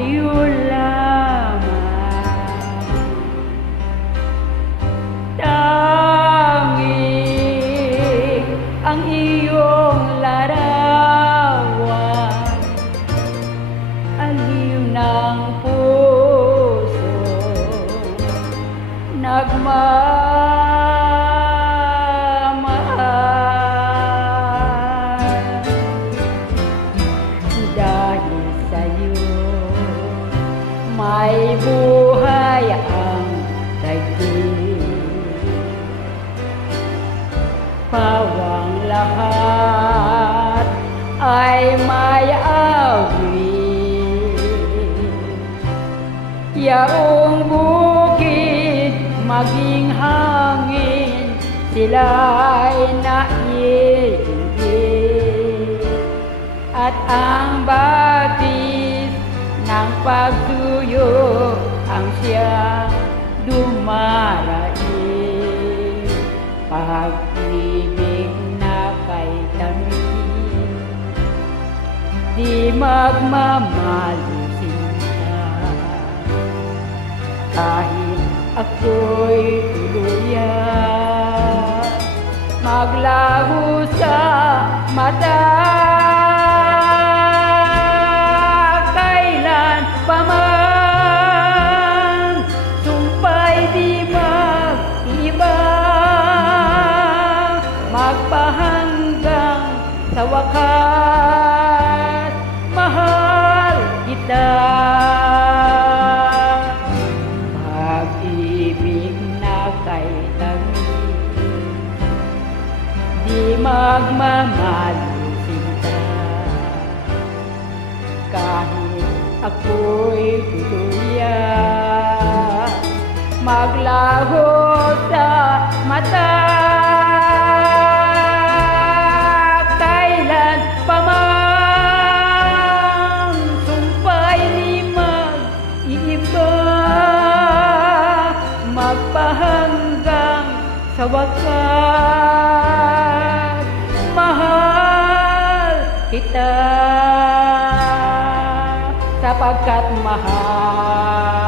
iyo lamang. Tanging ang iyong larawan, aliw ng puso nagmamahal. Dahil sa'yo may buhay ang daigdig, pawang lahat ay may awit. Yaong bukid maging hangin, sila'y naiinggit, at ang batis ng pagtuyo ang siyang dumaraig. Pag-ibig na kay tamis, di magmamalusinta, kahit ako'y tuluyan maglaho sa mata. Kailan pa man sumpa'y di mag-iba, magpahanggang sa wakas mahal kita. Pag-ibig na kay tamis, di magmamalusinta, kahit ako'y tuluyan maglaho sa mata. Kailan pa man sumpa'y di mag-iiba, magpahanggang sa wakas mahal kita, sapagkat mahal